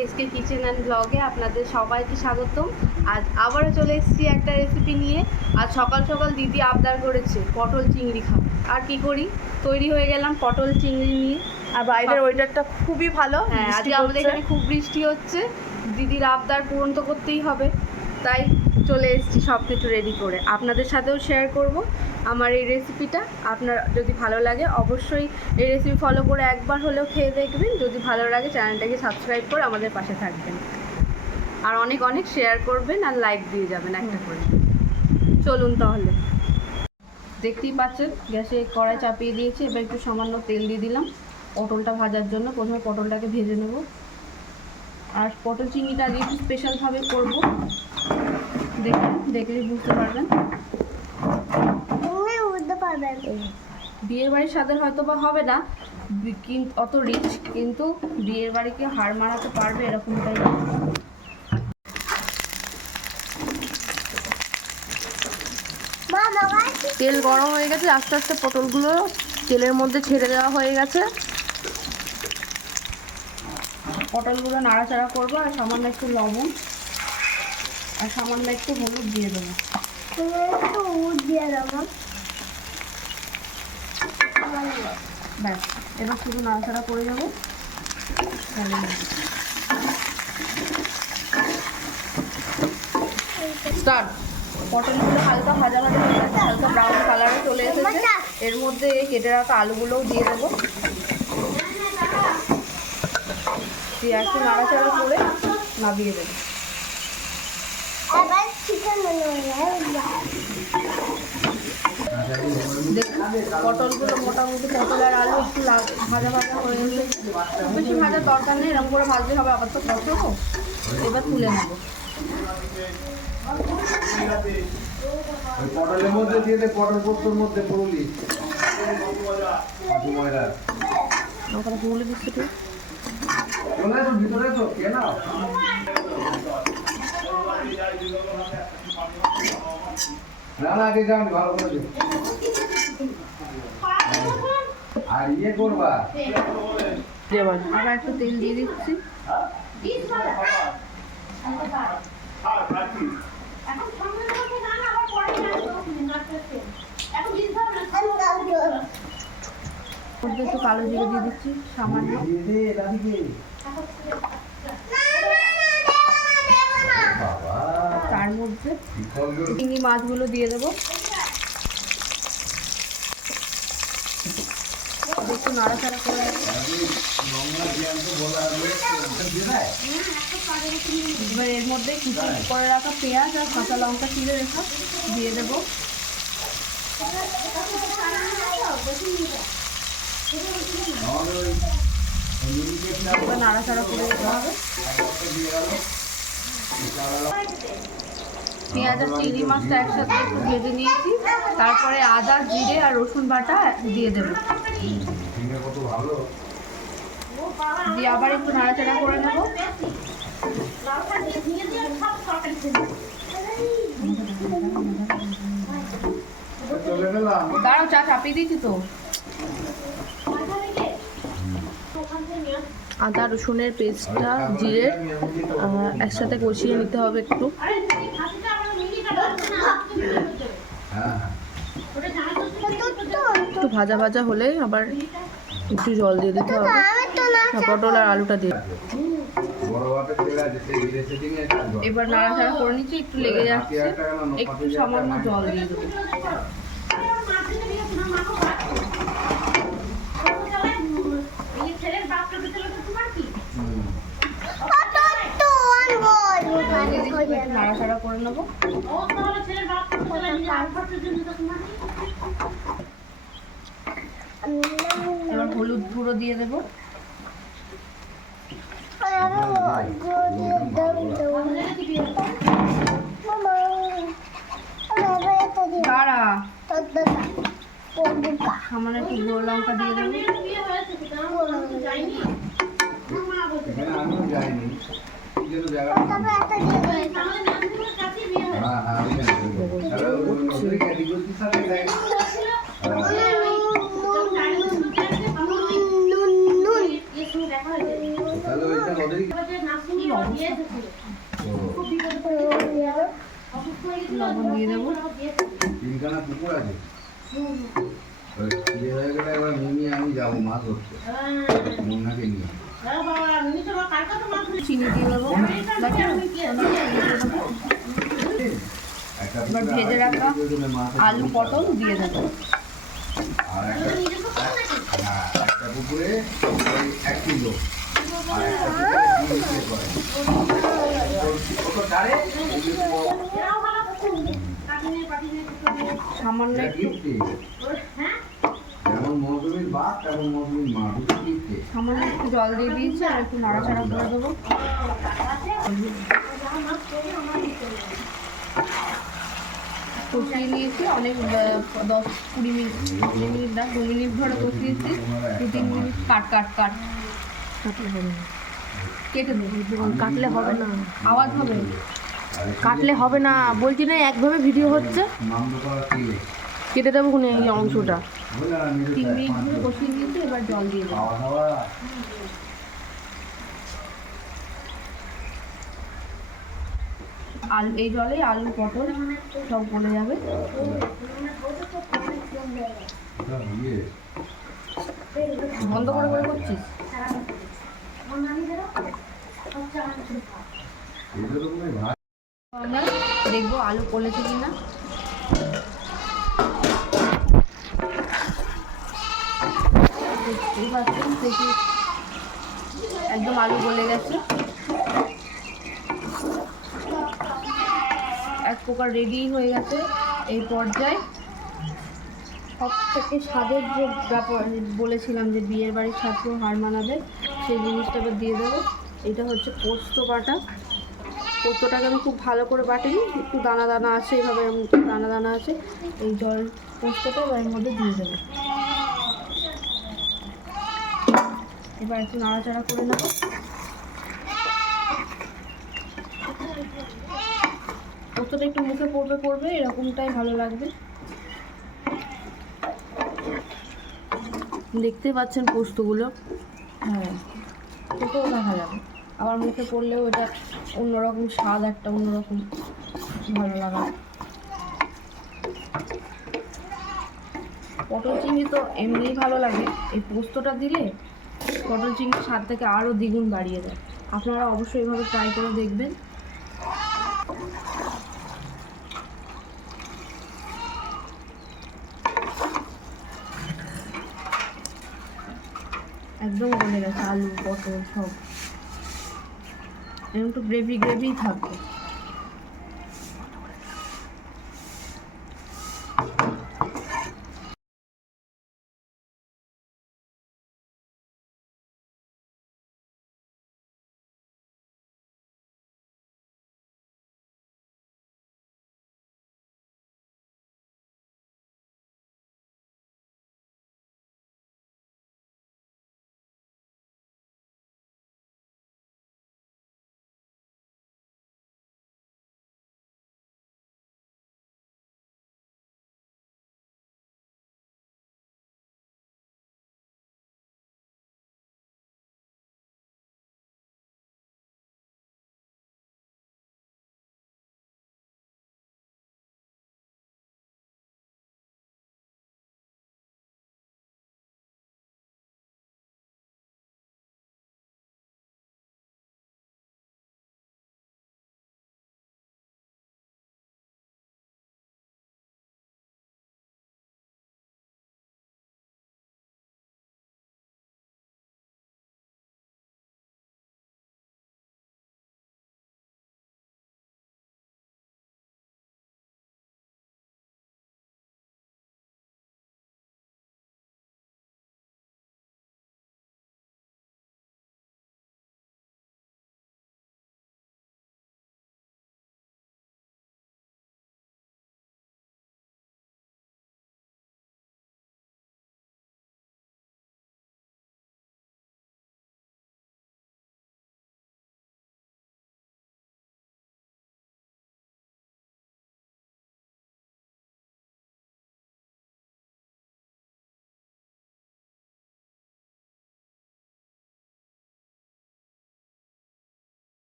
SK kitchen and ব্লগে আপনাদের সবাইকে স্বাগতম। আজ আবারও চলে এসেছি একটা রেসিপি নিয়ে। আজ সকাল সকাল দিদি আবদার করেছে পটল চিংড়ি খাবে, আর কি করি, তৈরি হয়ে গেলাম পটল চিংড়ি নিয়ে। আর বাইরের ওয়েদারটা খুবই ভালো। হ্যাঁ, আজকে আমাদের এখানে খুব বৃষ্টি হচ্ছে, দিদির আবদার পূরণ তো করতেই হবে, তাই চলে এসেছি সব কিছু রেডি করে। আপনাদের সাথেও শেয়ার করব আমার এই রেসিপিটা। আপনার যদি ভালো লাগে অবশ্যই এই রেসিপি ফলো করে একবার হলেও খেয়ে দেখবেন। যদি ভালো লাগে চ্যানেলটাকে সাবস্ক্রাইব করে আমাদের পাশে থাকবেন, আর অনেক অনেক শেয়ার করবেন আর লাইক দিয়ে যাবেন একটা করে। চলুন তাহলে। দেখতেই পাচ্ছেন গ্যাসে কড়াই চাপিয়ে দিয়েছি, এবার একটু সামান্য তেল দিয়ে দিলাম পটলটা ভাজার জন্য। প্রথমে পটলটাকে ভেজে নেব, আর পটল চিংড়িটা আগে একটু স্পেশালভাবে করবো, দেখলেই বুঝতে পারবেন। বিয়ের বাড়ির স্বাদের হয়তো বা হবে না, কিন্তু অত রিচ, কিন্তু বিয়ের বাড়িকে হার মারাতে পারবে এরকমটাই। তেল গরম হয়ে গেছে, আস্তে আস্তে পটলগুলো তেলের মধ্যে ছেড়ে দেওয়া হয়ে গেছে। পটলগুলো নাড়াচাড়া করবো, আর সামান্য একটু লবণ আর সামান্য একটু হলুদ দিয়ে দেবো। ব্যাস, এবার শুধু নাড়াচাড়া করে যাবো। স্টার্ট। পটলগুলো হালকা ভাজা ভাজা হয়ে গেছে, হালকা ব্রাউন কালারে চলে এসেছে। এর মধ্যে কেটে রাখা আলুগুলোও দিয়ে দেবো, দিয়ে একটু নাড়াচাড়া করে নামিয়ে দেবো। পটলগুলো মোটামুটি পটল আর আলু একটু ভাজা ভাজা হয়ে গেছে, বেশি ভাজার দরকার নেই, এরকম করে ভাজতে হবে, আবার তো কষাবো। এবার তুলে নেবো। পটলের মধ্যে দিয়ে দে, পটল পোস্তর মধ্যে পুরুলি ওখানে পুরুলি দিচ্ছি তুই ভিতরে তো কে না না আগে যান ভালো করে আর ইয়ে করবা। আবার একটু তেল দিয়ে দিচ্ছি। একটু কালো জিরে দিয়ে দিচ্ছি সামান্য। তার মধ্যে চিংড়ি মাছগুলো দিয়ে দেবো, একটু নাড়াচাড়া করে এবার এর মধ্যে কিছু করে রাখা পেঁয়াজ আর কাঁচা লঙ্কা চিড়ে রেখা দিয়ে দেবো। এবার নাড়াচাড়া করে দিতে হবে। পেঁয়াজ আর চিংড়ি মাছটা একসাথে একটু ভেজে নিয়েছি, তারপরে আদা জিরে আর রসুন বাটা দিয়ে দেবো, দিয়ে আবার একটু নাড়াচাড়া করে নেব। দাঁড়াও, চা চাপিয়ে দিচ্ছি তো। আদা রসুনের পেস্টটা জিরের একসাথে কষিয়ে নিতে হবে একটু। একটু ভাজা ভাজা হলে আবার একটু জল দিয়ে দিতে হবে, পটল আর আলুটা দিয়ে। এবার নাড়াচাড়া করে নিচ্ছি, একটু লেগে যাচ্ছে, একটু সামান্য জল দিয়ে দেবো। নাড়াচাড়া করে নেবো। এবার হলুদ গুঁড়ো দিয়ে দেবো, দাঁড়া সামান্য একটু গুঁড়ো লঙ্কা দিয়ে দেবো। ওদেরই লবণ দিয়ে দেবো। তিনখানা পুকুর আছে। বিয়ে হয়ে গেলে এবার মিমি আমি যাবো মাছ ধরতে মুন্নাকে নিয়ে। চিনি দিয়ে দেবো। এবার ভেজে রাখা আলু পটল দিয়ে দেবো। আর একটা পুকুরে ওই 1 কিলো আর একটা পুকুরে 2 কিলো করে। কত চারে? সামান্য একটু যেমন মৌসুমীর বাঘ তেমন মৌসুমীর মা দুটো কিনতে। সামান্য একটু জল দিয়ে দিয়েছি আর একটু নাড়াচাড়া করে দেবো। কষিয়ে নিয়েছি অনেক 10-20 মিনিট, 20 মিনিট না 2 মিনিট ধরে কষিয়েছি। 2-3 মিনিট কাটলে হবে না, কেটে দেবো। কাটলে হবে না, আওয়াজ হবে। কাটলে হবে না বলছি না, একভাবে ভিডিও হচ্ছে। মামদো করা কি কেটে দেবো কোনে এই অংশটা। বুঝলা 3 মিনিট ধরে কষিয়ে নিয়েছি, এবার জল দিয়ে দেবো। খাওয়া দাওয়া আলু এই জলে আলু পটল সব গলে যাবে। ইয়ে বন্ধ করে করে করছিস? এটা তো মনে হয় ভাত। আমরা দেখবো আলু গলেছে কিনা। দেখতেই পাচ্ছেন দেখি একদম আলু গলে গেছে, এক প্রকার রেডি হয়ে গেছে। এই পর্যায়ে সব থেকে স্বাদের যে ব্যাপার বলেছিলাম যে বিয়ের বাড়ির স্বাদ তো হার মানাবে, সেই জিনিসটা এবার দিয়ে দেবো। এটা হচ্ছে পোস্ত বাটা। পোস্তটাকে আমি খুব ভালো করে বাটিনি, একটু দানা দানা আছে, এইভাবে দানা দানা আছে। এই জল পোস্তটা এর মধ্যে দিয়ে দেবো। এবার একটু নাড়াচাড়া করে নেবো। পোস্তটা একটু মুখে পড়বে এরকমটাই ভালো লাগবে। দেখতেই পাচ্ছেন পোস্তগুলো, হ্যাঁ পোস্তও দেখা যাবে। আবার মুখে পড়লেও এটা অন্যরকম স্বাদ, একটা অন্যরকম ভালো লাগা। পটল চিংড়ি তো এমনিই ভালো লাগে, এই পোস্তটা দিলে পটল চিংড়ির স্বাদটাকে আরও দ্বিগুণ বাড়িয়ে দেয়। আপনারা অবশ্যই এভাবে ট্রাই করে দেখবেন। একদম গলে গেছে আলু পটল সব, এরকম একটু গ্রেভি থাকবে।